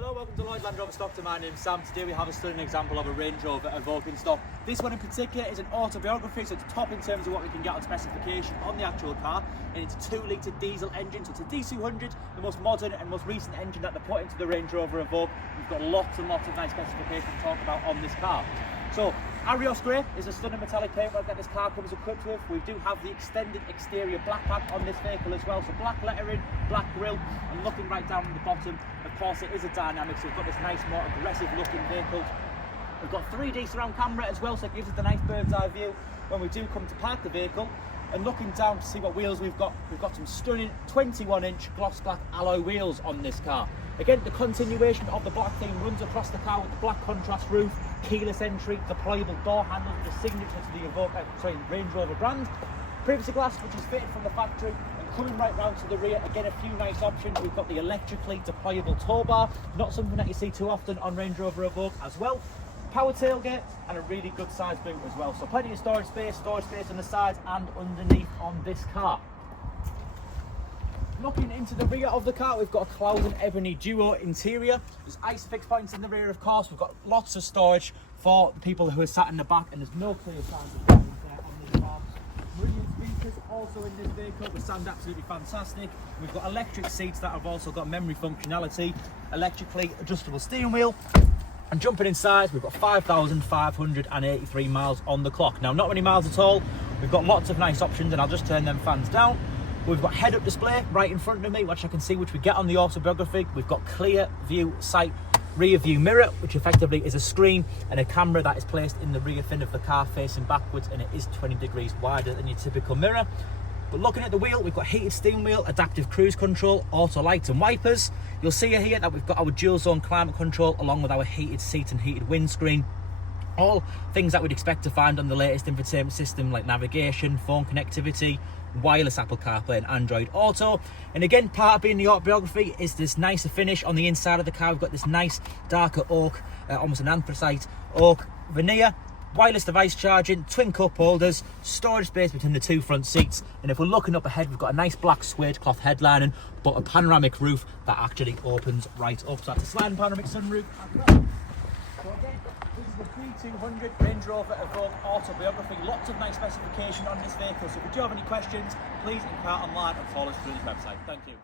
Hello, welcome to Lloyd Land Rover Stockton. My name's Sam. Today we have a stunning example of a Range Rover Evoque in stock. This one in particular is an autobiography, so it's top in terms of what we can get on specification on the actual car. And it's a 2-litre diesel engine, so it's a D200, the most modern and most recent engine that they put into the Range Rover Evoque. We've got lots and lots of nice specifications to talk about on this car. So, Arroios Grey is a stunning metallic paintwork that this car comes equipped with. We do have the extended exterior black pack on this vehicle as well, so black lettering, black grille, and looking right down at the bottom, of course it is a dynamic, so we've got this nice, more aggressive looking vehicle. We've got 3D surround camera as well, so it gives us a nice bird's eye view when we do come to park the vehicle. And looking down to see what wheels we've got some stunning 21-inch gloss black alloy wheels on this car. Again, the continuation of the black theme runs across the car with the black contrast roof, keyless entry, deployable door handles, the signature to the Evoque, Range Rover brand. Privacy glass, which is fitted from the factory, and coming right round to the rear, again a few nice options. We've got the electrically deployable tow bar, not something that you see too often on Range Rover Evoque as well. Power tailgate and a really good size boot as well. So plenty of storage space on the sides and underneath on this car. Looking into the rear of the car, we've got a cloud and ebony duo interior. There's ice fix points in the rear, of course. We've got lots of storage for the people who are sat in the back, and there's no clear signs of problems there on these cars. Meridian speakers also in this vehicle, which sound absolutely fantastic. We've got electric seats that have also got memory functionality, electrically adjustable steering wheel. And jumping inside, we've got 5,583 miles on the clock. Now, not many miles at all. We've got lots of nice options, and I'll just turn them fans down. We've got head-up display right in front of me, which I can see, which we get on the autobiography. We've got clear view sight rear view mirror, which effectively is a screen and a camera that is placed in the rear fin of the car facing backwards, and it is 20 degrees wider than your typical mirror. But looking at the wheel, we've got heated steering wheel, adaptive cruise control, auto lights and wipers. You'll see here that we've got our dual zone climate control along with our heated seat and heated windscreen. All things that we'd expect to find on the latest infotainment system, like navigation, phone connectivity, wireless Apple CarPlay and Android Auto. And again, part of being the autobiography is this nicer finish on the inside of the car. We've got this nice darker oak, almost an anthracite oak veneer. Wireless device charging, twin cup holders, storage space between the two front seats, and if we're looking up ahead, we've got a nice black suede cloth headlining, but a panoramic roof that actually opens right up. So that's a sliding panoramic sunroof as well. So again, this is the D200 Range Rover Evoque Autobiography. Lots of nice specification on this vehicle, so if you do have any questions, please inquire online and follow us through this website. Thank you.